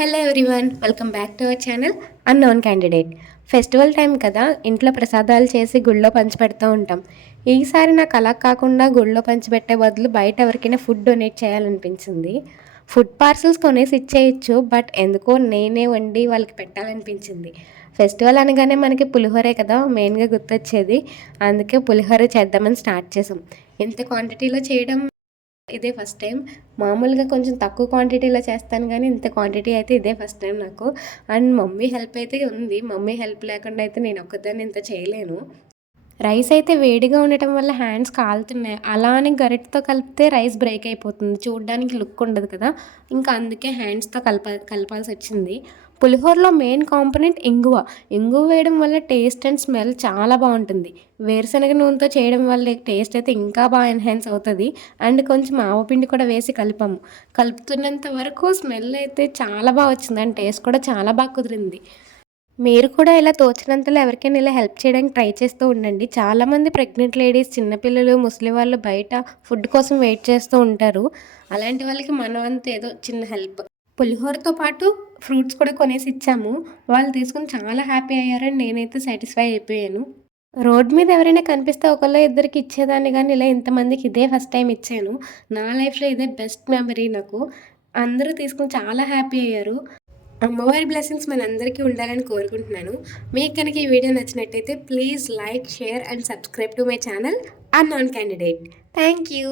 Hello everyone, welcome back to our channel unknown candidate. Festival time కదా, ఇంట్లో ప్రసాదాలు చేసి గుళ్ళో పంచిపెడుతూ ఉంటాం. ఈసారి నాకు అలా కాకుండా గుళ్ళో పంచిపెట్టే బదులు బయట ఎవరికైనా ఫుడ్ డొనేట్ చేయాలనిపించింది. ఫుడ్ పార్సల్స్ కొనేసి ఇచ్చేయచ్చు, బట్ ఎందుకో నేనే వండి వాళ్ళకి పెట్టాలనిపించింది. ఫెస్టివల్ అనగానే మనకి పులిహోరే కదా మెయిన్గా గుర్తొచ్చేది. అందుకే పులిహోర చేద్దామని స్టార్ట్ చేసాం. ఇంత క్వాంటిటీలో చేయడం ఇదే ఫస్ట్ టైం. మామూలుగా కొంచెం తక్కువ క్వాంటిటీలో చేస్తాను కానీ ఇంత క్వాంటిటీ అయితే ఇదే ఫస్ట్ టైం నాకు. అండ్ మమ్మీ హెల్ప్ అయితే ఉంది. మమ్మీ హెల్ప్ లేకుండా అయితే నేను ఒక్కదాన్ని ఇంత చేయలేను. రైస్ అయితే వేడిగా ఉండటం వల్ల హ్యాండ్స్ కాలుతున్నాయి. అలా అని గరిటతో కలిపితే రైస్ బ్రేక్ అయిపోతుంది, చూడడానికి లుక్ ఉండదు కదా. ఇంకా అందుకే హ్యాండ్స్తో కలపాల్సి వచ్చింది. పులిహోరలో మెయిన్ కాంపోనెంట్ ఇంగువ. ఇంగువ వేయడం వల్ల టేస్ట్ అండ్ స్మెల్ చాలా బాగుంటుంది. వేరుశనగ నూనెతో చేయడం వల్ల టేస్ట్ అయితే ఇంకా బాగా ఎన్హాన్స్ అవుతుంది. అండ్ కొంచెం ఆవపిండి కూడా వేసి కలిపాము. కలుపుతున్నంత వరకు స్మెల్ అయితే చాలా బాగా వచ్చింది. అండ్ టేస్ట్ కూడా చాలా బాగా కుదిరింది. మీరు కూడా ఇలా తోచినంతలో ఎవరికైనా ఇలా హెల్ప్ చేయడానికి ట్రై చేస్తూ ఉండండి. చాలామంది ప్రెగ్నెంట్ లేడీస్, చిన్నపిల్లలు, ముసలి వాళ్ళు బయట ఫుడ్ కోసం వెయిట్ చేస్తూ ఉంటారు. అలాంటి వాళ్ళకి మన వంతు ఏదో చిన్న హెల్ప్. పులిహోరతో పాటు ఫ్రూట్స్ కూడా కొనేసి ఇచ్చాము. వాళ్ళు తీసుకుని చాలా హ్యాపీ అయ్యారని నేనైతే సాటిస్ఫై అయిపోయాను. రోడ్ మీద ఎవరైనా కనిపిస్తే ఒకళ్ళో ఇద్దరికి ఇచ్చేదాన్ని, కానీ ఇలా ఇంతమందికి ఇదే ఫస్ట్ టైం ఇచ్చాను. నా లైఫ్లో ఇదే బెస్ట్ మెమరీ నాకు. అందరూ తీసుకుని చాలా హ్యాపీ అయ్యారు. అమ్మవారి బ్లెస్సింగ్స్ మనందరికీ ఉండాలని కోరుకుంటున్నాను. మీకు కనుక ఈ వీడియో నచ్చినట్టయితే please like, share and subscribe to my channel unknown candidate. Thank you.